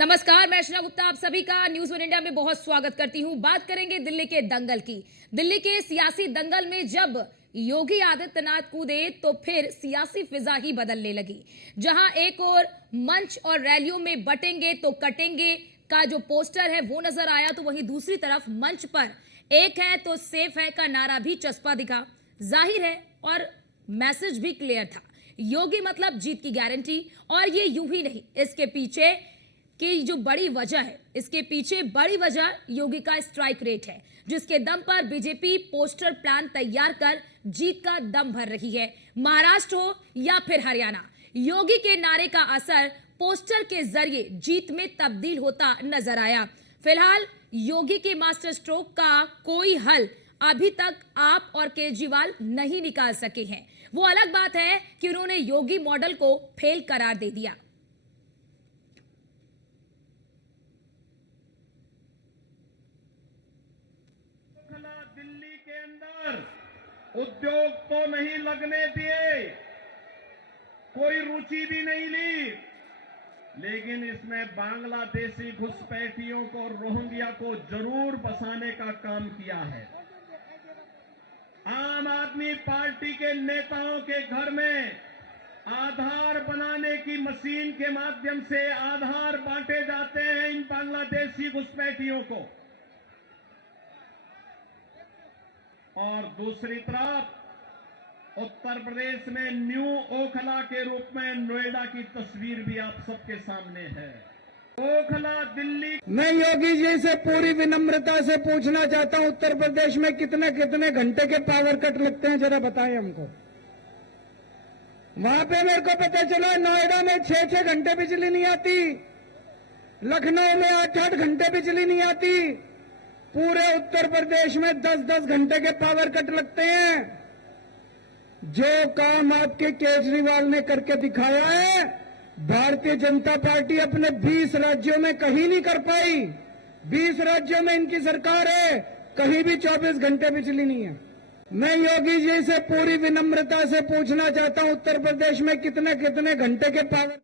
नमस्कार, मैं अर्चना गुप्ता आप सभी का न्यूज़ वन इंडिया में बहुत स्वागत करती हूं। बात करेंगे दिल्ली के दंगल की। दिल्ली के सियासी दंगल में जब योगी आदित्यनाथ कूदे तो फिर सियासी फिजा ही बदलने लगी। जहां एक और मंच और रैलियों में बटेंगे तो कटेंगे का जो पोस्टर है वो नजर आया, तो वहीं दूसरी तरफ मंच पर एक है तो सेफ है का नारा भी चस्पा दिखा। जाहिर है और मैसेज भी क्लियर था, योगी मतलब जीत की गारंटी। और ये यूं ही नहीं, इसके पीछे कि जो बड़ी वजह है, इसके पीछे बड़ी वजह योगी का स्ट्राइक रेट है, जिसके दम पर बीजेपी पोस्टर प्लान तैयार कर जीत का दम भर रही है। महाराष्ट्र हो या फिर हरियाणा, योगी के नारे का असर पोस्टर के जरिए जीत में तब्दील होता नजर आया। फिलहाल योगी के मास्टर स्ट्रोक का कोई हल अभी तक आप और केजरीवाल नहीं निकाल सके हैं। वो अलग बात है कि उन्होंने योगी मॉडल को फेल करार दे दिया। दिल्ली के अंदर उद्योग तो नहीं लगने दिए, कोई रुचि भी नहीं ली, लेकिन इसमें बांग्लादेशी घुसपैठियों को, रोहिंग्या को जरूर बसाने का काम किया है। आम आदमी पार्टी के नेताओं के घर में आधार बनाने की मशीन के माध्यम से आधार बांटे जाते हैं इन बांग्लादेशी घुसपैठियों को। और दूसरी तरफ उत्तर प्रदेश में न्यू ओखला के रूप में नोएडा की तस्वीर भी आप सबके सामने है। ओखला दिल्ली। मैं योगी जी से पूरी विनम्रता से पूछना चाहता हूं, उत्तर प्रदेश में कितने कितने घंटे के पावर कट लगते हैं, जरा बताएं हमको। वहां पे मेरे को पता चला नोएडा में 6-6 घंटे बिजली नहीं आती, लखनऊ में 8-8 घंटे बिजली नहीं आती, पूरे उत्तर प्रदेश में 10-10 घंटे के पावर कट लगते हैं। जो काम आपके केजरीवाल ने करके दिखाया है, भारतीय जनता पार्टी अपने 20 राज्यों में कहीं नहीं कर पाई। 20 राज्यों में इनकी सरकार है, कहीं भी 24 घंटे बिजली नहीं है। मैं योगी जी से पूरी विनम्रता से पूछना चाहता हूं, उत्तर प्रदेश में कितने कितने घंटे के पावर।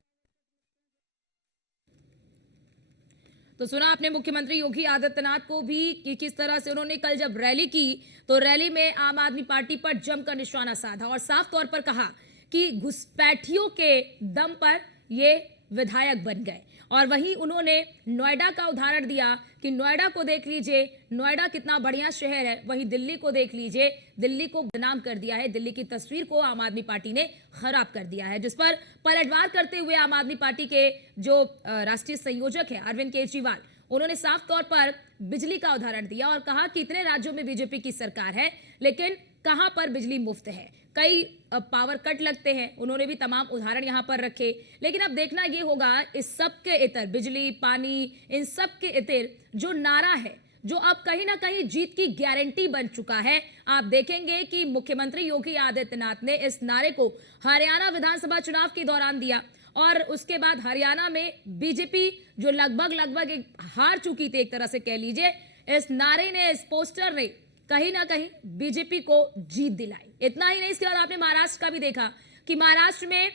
तो सुना आपने मुख्यमंत्री योगी आदित्यनाथ को भी कि किस तरह से उन्होंने कल जब रैली की तो रैली में आम आदमी पार्टी पर जमकर निशाना साधा और साफ तौर पर कहा कि घुसपैठियों के दम पर ये विधायक बन गए। और वहीं उन्होंने नोएडा का उदाहरण दिया कि नोएडा को देख लीजिए, नोएडा कितना बढ़िया शहर है, वहीं दिल्ली को देख लीजिए, दिल्ली को बदनाम कर दिया है, दिल्ली की तस्वीर को आम आदमी पार्टी ने खराब कर दिया है। जिस पर पलटवार करते हुए आम आदमी पार्टी के जो राष्ट्रीय संयोजक है अरविंद केजरीवाल, उन्होंने साफ तौर पर बिजली का उदाहरण दिया और कहा कि इतने राज्यों में बीजेपी की सरकार है, लेकिन कहां पर बिजली मुफ्त है, कई पावर कट लगते हैं। उन्होंने भी तमाम उदाहरण यहां पर रखे। लेकिन अब देखना यह होगा इस सब के इतर, बिजली, पानी, इन सब के इतर जो नारा है, जो अब कहीं ना कहीं जीत की गारंटी बन चुका है। आप देखेंगे कि मुख्यमंत्री योगी आदित्यनाथ ने इस नारे को हरियाणा विधानसभा चुनाव के दौरान दिया और उसके बाद हरियाणा में बीजेपी जो लगभग एक हार चुकी थी, एक तरह से कह लीजिए, इस नारे ने, इस पोस्टर ने कहीं ना कहीं बीजेपी को जीत दिलाई। इतना ही नहीं, इसके बाद आपने महाराष्ट्र का भी देखा कि महाराष्ट्र में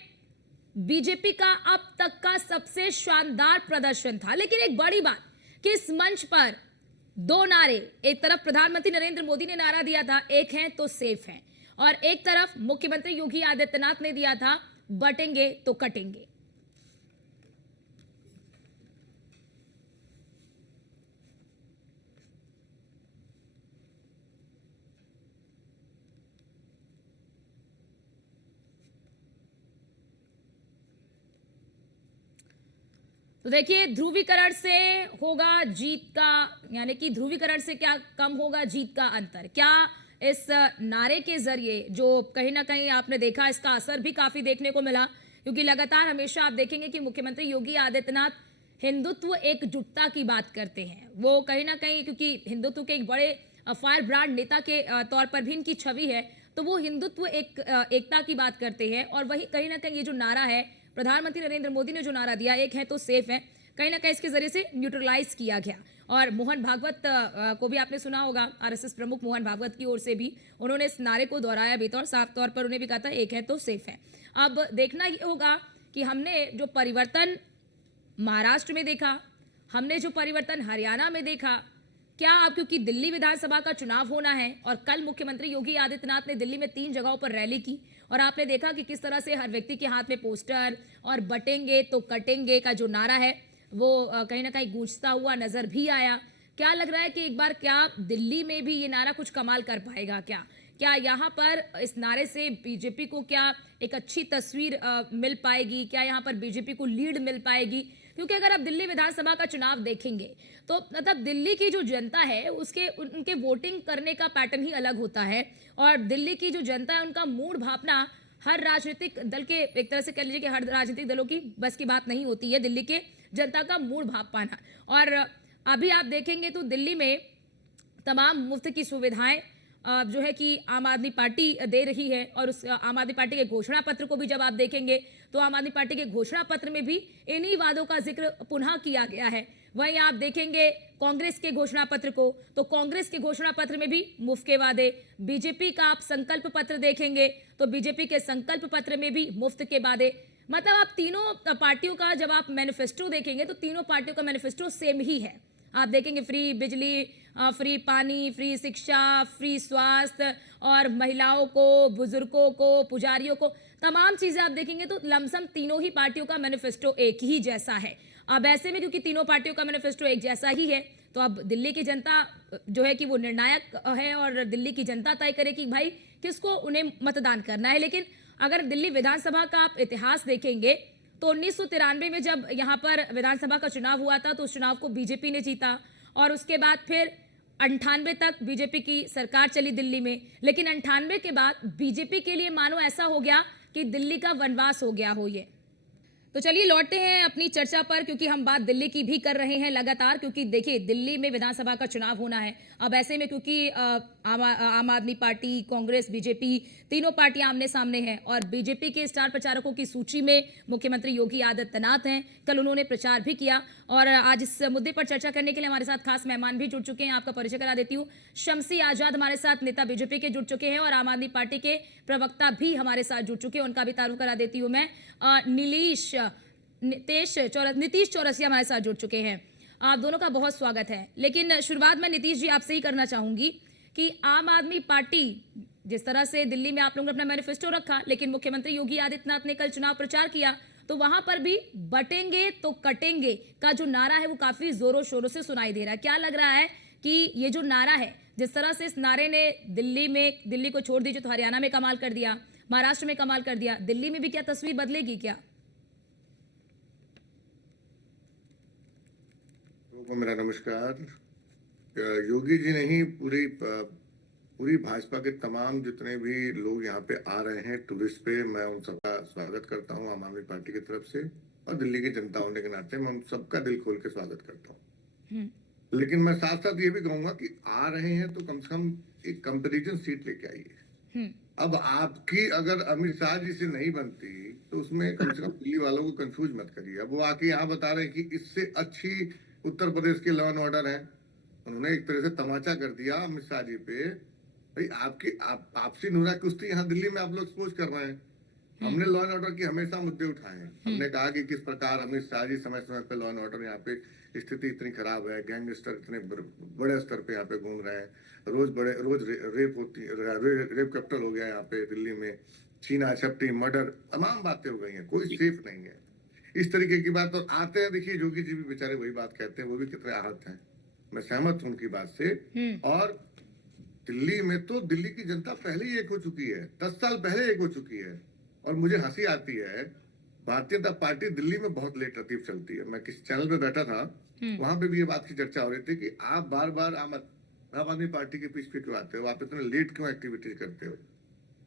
बीजेपी का अब तक का सबसे शानदार प्रदर्शन था। लेकिन एक बड़ी बात कि इस मंच पर दो नारे, एक तरफ प्रधानमंत्री नरेंद्र मोदी ने नारा दिया था, एक है तो सेफ है, और एक तरफ मुख्यमंत्री योगी आदित्यनाथ ने दिया था, बटेंगे तो कटेंगे। तो देखिए, ध्रुवीकरण से होगा जीत का, यानी कि ध्रुवीकरण से क्या कम होगा जीत का अंतर, क्या इस नारे के जरिए जो कहीं ना कहीं आपने देखा, इसका असर भी काफी देखने को मिला। क्योंकि लगातार हमेशा आप देखेंगे कि मुख्यमंत्री योगी आदित्यनाथ हिंदुत्व एकजुटता की बात करते हैं। वो कहीं ना कहीं, क्योंकि हिंदुत्व के एक बड़े फायर ब्रांड नेता के तौर पर भी इनकी छवि है, तो वो हिंदुत्व एकता की बात करते हैं। और वही कहीं ना कहीं ये जो नारा है, प्रधानमंत्री नरेंद्र मोदी ने जो नारा दिया, एक है तो सेफ है, कहीं ना कहीं इसके जरिए से न्यूट्रलाइज किया गया। और मोहन भागवत को भी आपने सुना होगा, आरएसएस प्रमुख मोहन भागवत की ओर से भी उन्होंने इस नारे को दोहराया भी था और साफ तौर पर उन्हें भी कहा था एक है तो सेफ है। अब देखना ये होगा कि हमने जो परिवर्तन महाराष्ट्र में देखा, हमने जो परिवर्तन हरियाणा में देखा, क्या आप, क्योंकि दिल्ली विधानसभा का चुनाव होना है और कल मुख्यमंत्री योगी आदित्यनाथ ने दिल्ली में 3 जगहों पर रैली की और आपने देखा कि किस तरह से हर व्यक्ति के हाथ में पोस्टर और बटेंगे तो कटेंगे का जो नारा है वो कहीं ना कहीं गूंजता हुआ नजर भी आया। क्या लग रहा है कि एक बार क्या दिल्ली में भी ये नारा कुछ कमाल कर पाएगा? क्या यहाँ पर इस नारे से बीजेपी को क्या एक अच्छी तस्वीर मिल पाएगी? क्या यहाँ पर बीजेपी को लीड मिल पाएगी? क्योंकि अगर आप दिल्ली विधानसभा का चुनाव देखेंगे तो मतलब दिल्ली की जो जनता है उसके उनके वोटिंग करने का पैटर्न ही अलग होता है और दिल्ली की जो जनता है उनका मूड भावना हर राजनीतिक दल के, एक तरह से कह लीजिए कि हर राजनीतिक दलों की बस की बात नहीं होती है दिल्ली के जनता का मूड भाव पाना। और अभी आप देखेंगे तो दिल्ली में तमाम मुफ्त की सुविधाएं जो है कि आम आदमी पार्टी दे रही है और उस आम आदमी पार्टी के घोषणा पत्र को भी जब आप देखेंगे तो आम आदमी पार्टी के घोषणा पत्र में भी इन्हीं वादों का जिक्र पुनः किया गया है। वहीं आप देखेंगे कांग्रेस के घोषणा पत्र को तो कांग्रेस के घोषणा पत्र में भी मुफ्त के वादे, बीजेपी का आप संकल्प पत्र देखेंगे तो बीजेपी के संकल्प पत्र में भी मुफ्त के वादे। मतलब आप तीनों पार्टियों का जब आप मैनिफेस्टो देखेंगे तो तीनों पार्टियों का मैनिफेस्टो सेम ही है। आप देखेंगे फ्री बिजली, फ्री पानी, फ्री शिक्षा, फ्री स्वास्थ्य और महिलाओं को, बुजुर्गों को, पुजारियों को, तमाम चीजें आप देखेंगे तो लमसम तीनों ही पार्टियों का मैनिफेस्टो एक ही जैसा है। अब ऐसे में क्योंकि तीनों पार्टियों का मैनिफेस्टो एक जैसा ही है तो अब दिल्ली की जनता जो है कि वो निर्णायक है और दिल्ली की जनता तय करे कि भाई किसको उन्हें मतदान करना है। लेकिन अगर दिल्ली विधानसभा का आप इतिहास देखेंगे तो 1993 में जब यहाँ पर विधानसभा का चुनाव हुआ था तो उस चुनाव को बीजेपी ने जीता और उसके बाद फिर 98 तक बीजेपी की सरकार चली दिल्ली में। लेकिन 98 के बाद बीजेपी के लिए मानो ऐसा हो गया कि दिल्ली का वनवास हो गया हो ये। तो चलिए लौटते हैं अपनी चर्चा पर, क्योंकि हम बात दिल्ली की भी कर रहे हैं लगातार, क्योंकि देखिए दिल्ली में विधानसभा का चुनाव होना है। अब ऐसे में क्योंकि आम आदमी पार्टी, कांग्रेस, बीजेपी तीनों पार्टियां आमने सामने हैं और बीजेपी के स्टार प्रचारकों की सूची में मुख्यमंत्री योगी आदित्यनाथ हैं। कल उन्होंने प्रचार भी किया और आज इस मुद्दे पर चर्चा करने के लिए हमारे साथ खास मेहमान भी जुड़ चुके हैं। आपका परिचय करा देती हूँ। शमसी आजाद हमारे साथ नेता बीजेपी के जुड़ चुके हैं और आम आदमी पार्टी के प्रवक्ता भी हमारे साथ जुड़ चुके हैं, उनका भी तारुफ करा देती हूँ मैं। नीतीश चौरसिया हमारे साथ जुड़ चुके हैं। आप दोनों का बहुत स्वागत है। लेकिन शुरुआत में नीतीश जी आपसे ही करना चाहूंगी कि आम आदमी पार्टी जिस तरह से दिल्ली में आप लोगों ने अपना मैनिफेस्टो रखा, लेकिन मुख्यमंत्री योगी आदित्यनाथ ने कल चुनाव प्रचार किया तो वहां पर भी बटेंगे तो कटेंगे का जो नारा है वो काफी जोरों शोरों से सुनाई दे रहा है। क्या लग रहा है कि ये जो नारा है, जिस तरह से इस नारे ने दिल्ली को छोड़ दीजिए तो हरियाणा में कमाल कर दिया, महाराष्ट्र में कमाल कर दिया, दिल्ली में भी क्या तस्वीर बदलेगी क्या? को मेरा नमस्कार। योगी जी नहीं, पूरी भाजपा के तमाम जितने भी लोग यहाँ पे आ रहे हैं टूरिस्ट पे, मैं उन सबका स्वागत करता हूँ आम आदमी पार्टी की तरफ से और दिल्ली की जनता होने के नाते मैं उन सबका दिल खोल के स्वागत करता हूँ। लेकिन मैं साथ साथ ये भी कहूंगा कि आ रहे हैं तो कम से कम एक कंपेरिजन सीट लेके आइए। अब आपकी अगर अमित शाह जी से नहीं बनती तो उसमें कम से कम दिल्ली वालों को कंफ्यूज मत करिए। अब वो आके यहाँ बता रहे हैं कि इससे अच्छी उत्तर प्रदेश के लॉ एंड ऑर्डर है। उन्होंने एक तरह से तमाचा कर दिया अमित शाह जी पे। भाई आपसी नूरा कुश्ती यहाँ दिल्ली में आप लोग एक्सपोज कर रहे हैं। हमने लॉ एंड ऑर्डर की हमेशा मुद्दे उठाए हैं। हमने कहा कि किस प्रकार अमित शाह जी समय समय पे लॉ एंड ऑर्डर यहाँ पे स्थिति इतनी खराब है, गैंगस्टर इतने बड़े स्तर पे यहाँ पे घूम रहे हैं, रोज रेप कैपिटल हो गया यहाँ पे दिल्ली में, छीना झपटी, मर्डर, तमाम बातें हो गई हैं, कोई सेफ नहीं है, इस तरीके की बात। और आते हैं, देखिए योगी जी भी बेचारे वही बात कहते हैं, वो भी कितने आहत हैं, मैं सहमत हूं उनकी बात से। और दिल्ली में तो दिल्ली की जनता पहले ही एक हो चुकी है, 10 साल पहले एक हो चुकी है। और मुझे हंसी आती है, भारतीय जनता पार्टी दिल्ली में बहुत लेट रतीब चलती है। मैं किसी चैनल पे बैठा था, वहां पे भी ये बात की चर्चा हो रही थी कि आप बार बार आम आदमी पार्टी के पीछे क्यों आते हो, आप इतने लेट क्यों एक्टिविटीज करते हो।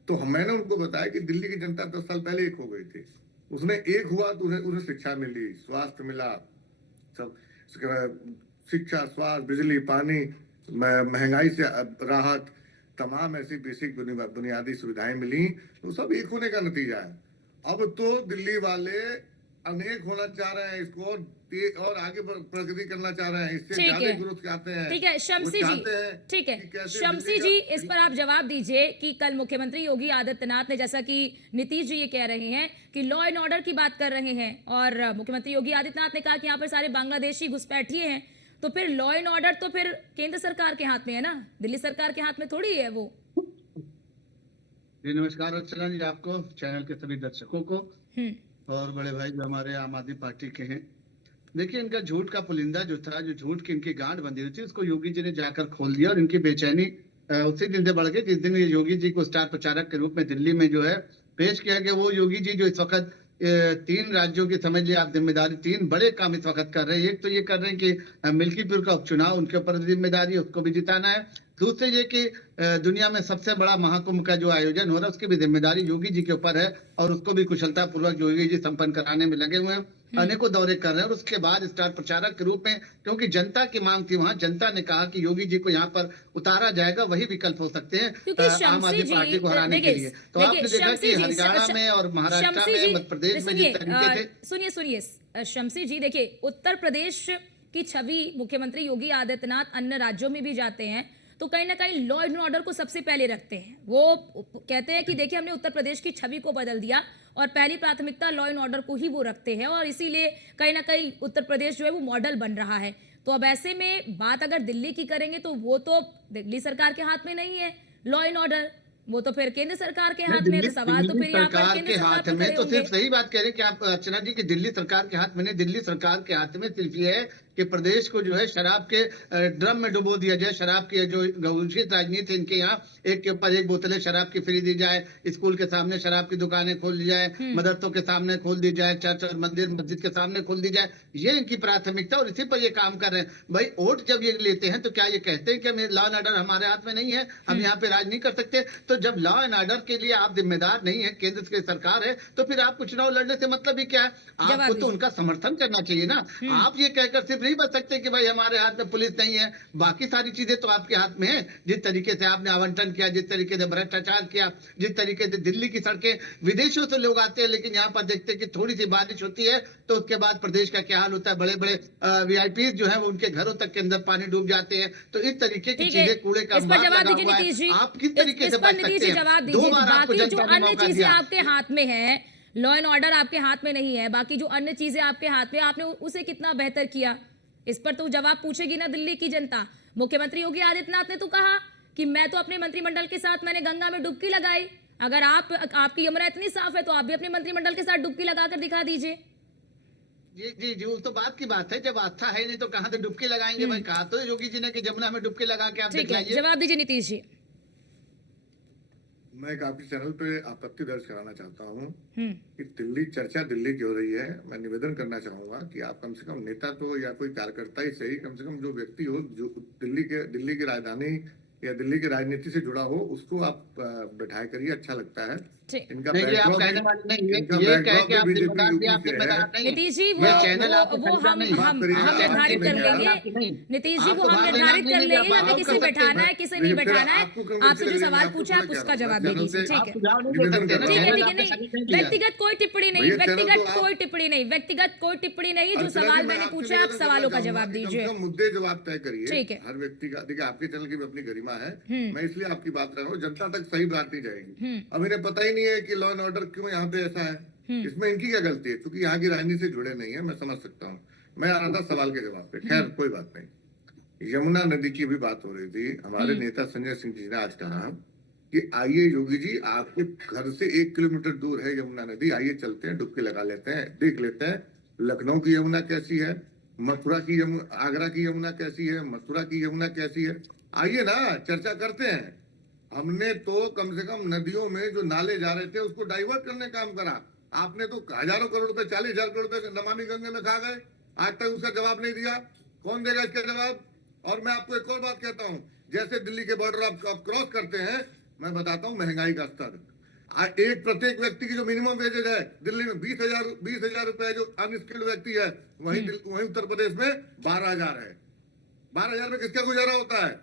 तो मैंने उनको बताया कि दिल्ली की जनता 10 साल पहले एक हो गई थी। उसने एक हुआ तो उन्हें शिक्षा मिली, स्वास्थ्य मिला, सब शिक्षा, स्वास्थ्य, बिजली, पानी, महंगाई से राहत, तमाम ऐसी बेसिक बुनियादी सुविधाएं मिली, तो सब एक होने का नतीजा है। अब तो दिल्ली वाले अनेक होना चाह रहे हैं, इसको और आगे प्रगति करना चाह रहे हैं, इससे ठीक ज्यादा है। ग्रोथ चाहते हैं। ठीक है वो शमसी जी, चाहते हैं ठीक है कि कैसे शमसी दिल्ली जी, का- इस पर आप जवाब दीजिए कि कल मुख्यमंत्री योगी आदित्यनाथ ने, जैसा कि नीतीश जी ये कह रहे हैं कि लॉ एंड ऑर्डर की बात कर रहे हैं, और मुख्यमंत्री योगी आदित्यनाथ ने कहा कि यहाँ पर सारे बांग्लादेशी घुसपैठिए हैं, तो फिर लॉ एंड ऑर्डर तो फिर केंद्र सरकार के हाथ में है ना, दिल्ली सरकार के हाथ में थोड़ी है वो। जी नमस्कार अर्चना जी, आपको, चैनल के सभी दर्शकों को और बड़े भाई जो हमारे आम आदमी पार्टी के हैं। देखिए, इनका झूठ का पुलिंदा जो था, जो झूठ की इनकी गांठ बंधी हुई थी, उसको योगी जी ने जाकर खोल दिया और इनकी बेचैनी उसी दिन से बढ़ गई जिस दिन ये योगी जी को स्टार प्रचारक के रूप में दिल्ली में जो है पेश किया गया। वो योगी जी जो इस वक्त 3 राज्यों की, समझ लिया आप, जिम्मेदारी, 3 बड़े काम इस वक्त कर रहे हैं। एक तो ये कर रहे हैं कि मिल्कीपुर का उपचुनाव, उनके ऊपर जिम्मेदारी है, उसको भी जिताना है। दूसरे ये कि दुनिया में सबसे बड़ा महाकुंभ का जो आयोजन हो रहा है, उसकी भी जिम्मेदारी योगी जी के ऊपर है और उसको भी कुशलता पूर्वक योगी जी संपन्न कराने में लगे हुए हैं। अनेकों दौरे कर रहे हैं और उसके बाद स्टार प्रचारक के रूप में, क्योंकि जनता की मांग थी, वहां जनता ने कहा कि योगी जी को यहाँ पर उतारा जाएगा, वही विकल्प हो सकते हैं क्योंकि आम आदमी पार्टी को हराने के लिए। तो आपने देखा कि हरियाणा में और महाराष्ट्र में, मध्य प्रदेश में जिस तरीके से, सुनिए शमसी जी, देखिए उत्तर प्रदेश की छवि मुख्यमंत्री योगी आदित्यनाथ अन्य राज्यों में भी जाते हैं तो कहीं ना कहीं लॉ एंड ऑर्डर को सबसे पहले रखते हैं। वो कहते हैं कि देखिए हमने उत्तर प्रदेश की छवि को बदल दिया और पहली प्राथमिकता लॉ एंड ऑर्डर को ही वो रखते हैं, और इसीलिए कहीं ना कहीं उत्तर प्रदेश जो है वो मॉडल बन रहा है। तो अब ऐसे में बात अगर दिल्ली की करेंगे तो वो तो दिल्ली सरकार के हाथ में नहीं है लॉ एंड ऑर्डर, वो तो फिर केंद्र सरकार के हाथ में है। तो सवाल तो फिर यहाँ पर सरकार केंद्र के सरकार हाथ पे में, खड़े तो होंगे। सिर्फ सही बात कह रहे हैं कि आप अर्चना जी की दिल्ली सरकार के हाथ में नहीं, दिल्ली सरकार के हाथ में सिर्फ ये है कि प्रदेश को जो है शराब के ड्रम में डुबो दिया जाए। शराब की जो घोषित राजनीति इनके यहाँ, एक के ऊपर एक बोतलें शराब की फ्री दी जाए, स्कूल के सामने शराब की दुकानें खोल दी जाए, मदरसों के सामने खोल दी जाए, चर्च और मंदिर मस्जिद के सामने खोल दी जाए, ये इनकी प्राथमिकता और इसी पर ये काम कर रहे हैं। भाई वोट जब ये लेते हैं तो क्या ये कहते हैं कि लॉ एंड ऑर्डर हमारे हाथ में नहीं है, हम यहाँ पे राज नहीं कर सकते? तो जब लॉ एंड ऑर्डर के लिए आप जिम्मेदार नहीं है, केंद्र की सरकार है, तो फिर आपको चुनाव लड़ने से मतलब ही क्या है? आपको तो उनका समर्थन करना चाहिए ना। आप ये कहकर सिर्फ नहीं बच सकते कि भाई हमारे हाथ में पुलिस नहीं है, बाकी सारी चीजें तो आपके हाथ में है। जिस तरीके से आपने आवंटन किया, जिस तरीके से भ्रष्टाचार किया, जिस तरीके से दिल्ली की सड़कें, विदेशों से लोग आते हैं लेकिन यहाँ पर देखते हैं कि थोड़ी सी बारिश होती है तो उसके बाद प्रदेश का क्या हाल होता है। बड़े बड़े वीआईपी जो है वो उनके घरों तक के अंदर पानी डूब जाते हैं। तो इस तरीके की चीजें, कूड़े का इस पर जवाब दीजिए नीतीश जी, आप किस तरीके से बच सकते हैं? जवाब 2 दीजिए। बार आपको बाकी जो जनता ने अन्य मौका चीजें दिया। आपके हाथ में है, लॉ एंड ऑर्डर आपके हाथ में नहीं है, बाकी जो अन्य चीजें आपके हाथ में, आपने उसे कितना बेहतर किया, इस पर तो जवाब पूछेगी ना दिल्ली की जनता। मुख्यमंत्री योगी आदित्यनाथ ने तो कहा कि मैं तो अपने मंत्रिमंडल के साथ मैंने गंगा में डुबकी लगाई। अगर आपकी यमुना इतनी साफ है तो आप भी अपने मंत्रिमंडल के साथ डुबकी लगाकर दिखा दीजिए। जी जी जी, वो तो बात की बात है, जब आस्था है नहीं तो कहां से डुबकी लगाएंगे? भाई कहा तो योगी जी ने कि जमुना में डुबकी लगा के आप ठीक है, दिखलाइए। जवाब दीजिए नीतीश जी। मैं एक आपके चैनल पे आपत्ति दर्ज कराना चाहता हूँ हम्म, कि दिल्ली चर्चा दिल्ली की हो रही है। मैं निवेदन करना चाहूंगा कि आप कम से कम नेता तो या कोई कार्यकर्ता ही सही, कम से कम जो व्यक्ति हो जो दिल्ली की राजधानी या दिल्ली की राजनीति से जुड़ा हो, उसको आप बैठाया करिए, अच्छा लगता है। ठीक। इनका नहीं जी, आप backdrop कहने भी- वाले नहीं, इनका ये कह backdrop के भी आप बीजेपी जिम्मेदार नहीं, आप यूपी से जिम्मेदार है। नहीं। नीतीश जी ये चैनल आपको वो खरीदा हम नहीं। हम बात करिए, हम आप निर्धारित बात कर करिए, लेंगे नीतीश जी, वो आपको हम बात निर्धारित लेना कर नहीं, लेंगे आप हमें बात किसे कर सकते बैठाना हैं। है किसे नहीं फिर बैठाना है। आपको कम आपसे जो वैसे सवाल आपको पूछा आप क्या उसका करना जवाब है? दे चैनल दीजिए। से ठीक आप है सुझाव नहीं दे निवेदन सकते कर ना, रहा ठीक है हूं। चैनल ठीक है, आपने नहीं सही नहीं दिया। व्यक्तिगत कोई टिप्पणी नहीं, भैया, चैनल व्यक्तिगत तो आप- कोई टिप्पणी नहीं, व्यक्तिगत कोई टिप्पणी नहीं। जो अर्चना जी, सवाल मैं मैंने आपसे पूछा आप निवेदन सवालों का करना जवाब चाहूंगा कि दीजिए। कम से कम मुद्दे जवाब तय करिए। ठीक है। हर व्यक्ति का, देखिए आपके चैनल की भी अपनी गरिमा है, मैं इसलिए आपकी बात कर रहा हूँ, जनता तक सही बात नहीं जाएगी। अब इन्हें पता ही नहीं है कि लॉ एंड ऑर्डर क्यों यहाँ पे ऐसा है, इसमें इनकी क्या गलती है? क्योंकि यहाँ की राजनीति से जुड़े नहीं है, मैं समझ सकता हूँ। मैं आ रहा था सवाल के जवाब पे, खैर कोई बात नहीं। यमुना नदी की भी बात हो रही थी, हमारे नेता संजय सिंह जी ने आज कहा कि आइए योगी जी, आपके घर से 1 किलोमीटर दूर है यमुना नदी, आइए चलते हैं, डुबकी लगा लेते हैं, देख लेते हैं लखनऊ की यमुना कैसी है, मथुरा की यमुना, आगरा की यमुना कैसी है, मथुरा की यमुना कैसी है। आइए ना, चर्चा करते हैं। हमने तो कम से कम नदियों में जो नाले जा रहे थे उसको डाइवर्ट करने का काम करा। आपने तो हजारों करोड़ रुपए, 40,000 करोड़ रुपए नमामि गंगे में खा गए, आज तक उसका जवाब नहीं दिया। कौन देगा इसका जवाब? और मैं आपको एक और बात कहता हूँ, जैसे दिल्ली के बॉर्डर आप क्रॉस करते हैं, मैं बताता हूँ महंगाई का स्तर। एक प्रत्येक व्यक्ति की जो मिनिमम वेजेज है दिल्ली में 20,000 रुपए, जो अनस्किल्ड व्यक्ति है, वहीं उत्तर प्रदेश में 12,000 है। 12,000 में किसका गुजारा होता है?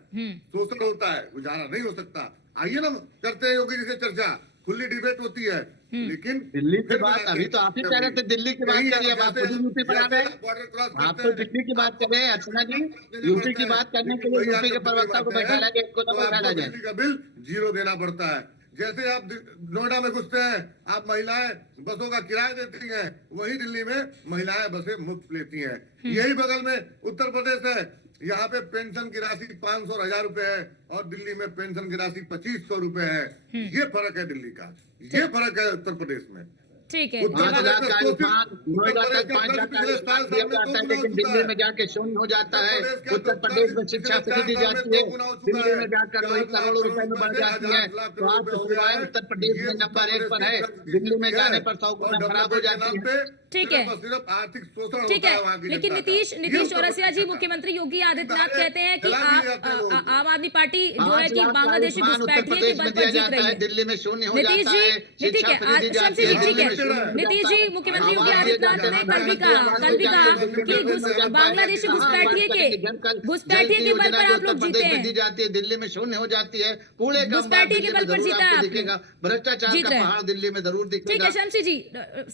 शोषण होता है, गुजारा नहीं हो सकता। आइए ना, करते हैं योगी जी से चर्चा, खुली डिबेट होती है, लेकिन दिल्ली की फिर बात मैं अभी तो आप ही कह रहे थे, दिल्ली की बात कहीं करिए, अब आप खुद ही यूपी बना रहे हैं। बॉर्डर क्रॉस आप करते तो हैं, दिल्ली की बात कर रहे हैं अर्चना जी, देने यूपी पड़ते की हैं। बात करने के लेकिन लिए वही यूपी के आप प्रवक्ता को दिल्ली में बैठाला जाए, इसको तो ना बैठाला आपको जाए। बिजली का बिल जीरो देना पड़ता है। जैसे आप नोएडा में घुसते हैं, आप महिलाएं बसों का किराया देती हैं, वही दिल्ली में महिलाएं बसें मुफ्त लेती हैं। यही बगल में उत्तर प्रदेश है, यहाँ पे पेंशन की राशि 500 और 1000 रुपए है और दिल्ली में पेंशन की राशि 2500 रुपए है। ये फर्क है दिल्ली का, ये फर्क है उत्तर प्रदेश में। ठीक है। उत्तर 5 प्रदेश लाख में का सोचिए, आयुष्मान, उत्तर नोएडा प्रदेश तक का 5 खर्च लाख का पिछले आयुष्मान 7 दिया साल में जाता 2 है, गुना हो लेकिन चुका दिल्ली है। में जाके शून्य हो जाता है। उत्तर प्रदेश का उत्तर प्रदेश में शिक्षा फ्री दी जाती है, दिल्ली में जाकर वही करोड़ों रुपए में बढ़ जाती है। स्वास्थ्य सेवाएं उत्तर प्रदेश में नंबर 1 पर है, दिल्ली में जाने पर 100 गुना खराब हो जाती है। ठीक है। सिर्फ आर्थिक शोषण ठीक होता है, है वहाँ की लेकिन जनता का। नीतीश ये उत्तर चौरसिया जी, प्रदेश का। मुख्यमंत्री योगी आदित्यनाथ सारे कहते हैं कि जला दिए जाते हैं लोगों को। आम आदमी पार्टी जो है 5 कि लाख का बांग्लादेशी आयुष्मान उत्तर घुसपैठिए के प्रदेश बल में पर दिया जीत जाता रही है, है। दिल्ली में शून्य हो नीतीश जाता जी, है। ये ठीक शिक्षा है, फ्री दी शमशी जाती जी है, ठीक दिल्ली है। में शून्य हो नीतीश जाता जी, है। मुख्यमंत्री योगी आवाज दिए आदित्यनाथ जाते ने हैं, कल भी कहा बांग्लादेशी घुसपैठिए के बल पर आप लोग जीते हैं। दी जाती है, दिल्ली में शून्य हो जाती है। कूड़े का अंबार घुसपैठिए के दिल्ली में बल पर जरूर जीता है आपको आपने। दिखेगा, भ्रष्टाचार जीत का रहे हैं। पहाड़ दिल्ली में जरूर ठीक दिखेगा। है शमशी जी,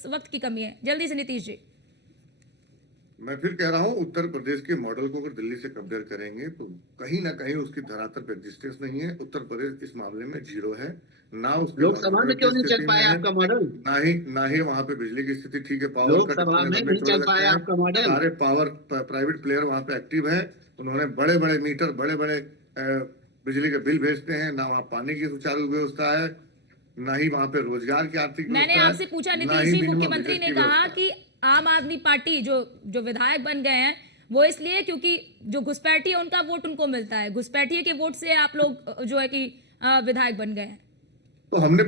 वक्त की कमी है, जल्दी से नीतीश जी। मैं फिर कह रहा हूँ, उत्तर प्रदेश के मॉडल को अगर दिल्ली से कंपेयर करेंगे तो कहीं ना कहीं उसकी धरातल पे एग्जिस्टेंस नहीं है। उत्तर प्रदेश इस मामले में जीरो है, ना उसके लोकसभा में क्यों नहीं चल पाया आपका मॉडल? ना ही वहाँ पे बिजली की स्थिति ठीक है। पावर कट लोकसभा में नहीं चल पाया आपका मॉडल। सारे पावर प्राइवेट प्लेयर वहाँ पे एक्टिव है, उन्होंने बड़े बड़े मीटर, बड़े बड़े बिजली के बिल भेजते हैं। ना वहाँ पानी की सुचारू व्यवस्था है, ना ही वहाँ पे रोजगार की आर्थिक मैंने व्यवस्था है, आपसे पूछा ना नीतीश ही जी, minimum मुख्यमंत्री wage ने की कहा व्यवस्था है। कि आम आदमी पार्टी जो विधायक बन गए हैं वो इसलिए क्योंकि जो घुसपैठी है उनका वोट उनको मिलता है, घुसपैठिए के वोट से आप लोग जो है कि विधायक बन गए हैं। तो हमने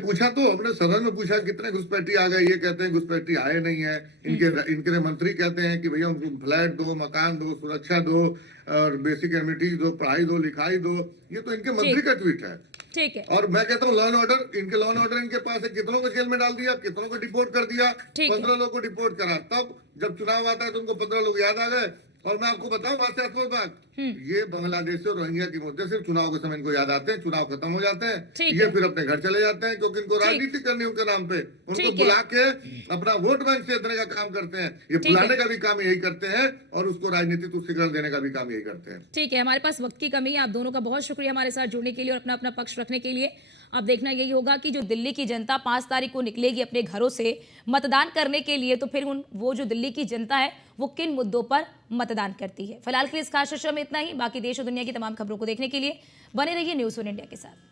सदन में पूछा कितने घुसपैठी आ गए, ये कहते हैं घुसपैठी आए नहीं है। इनके मंत्री कहते हैं कि भैया उनको फ्लैट दो, मकान दो, सुरक्षा दो और बेसिक एमिनिटीज दो, पढ़ाई दो, लिखाई दो। ये तो इनके मंत्री का ट्वीट है। ठीक है, और मैं कहता हूँ लॉ एंड ऑर्डर, इनके पास है। कितनों को जेल में डाल दिया, कितनों को डिपोर्ट कर दिया, ठीक है। 15 लोग को डिपोर्ट करा। तब जब चुनाव आता है तो उनको 15 लोग याद आ गए। और मैं आपको बताऊं हास्यास्पद बात, ये बांग्लादेश और रोहिंग्या के मुद्दे सिर्फ चुनाव के समय इनको याद आते हैं, चुनाव खत्म हो जाते हैं, ठीक ये है। फिर अपने घर चले जाते हैं, क्योंकि इनको ठीक। राजनीति करनी है उनके नाम पे। उनको ठीक है। बुला के अपना वोट बैंक छेदने का काम करते हैं। ये ठीक है। बुलाने का भी काम यही करते हैं और उसको राजनीतिक तुष्टिकरण देने का भी काम यही करते हैं। ठीक है, हमारे पास वक्त की कमी है। आप दोनों का बहुत शुक्रिया हमारे साथ जुड़ने के लिए और अपना अपना पक्ष रखने के लिए। अब देखना यही होगा कि जो दिल्ली की जनता 5 तारीख को निकलेगी अपने घरों से मतदान करने के लिए, तो फिर वो जो दिल्ली की जनता है वो किन मुद्दों पर मतदान करती है। फिलहाल के लिए इस खास सेशन में इतना ही। बाकी देश और दुनिया की तमाम खबरों को देखने के लिए बने रहिए न्यूज़ 1 इंडिया के साथ।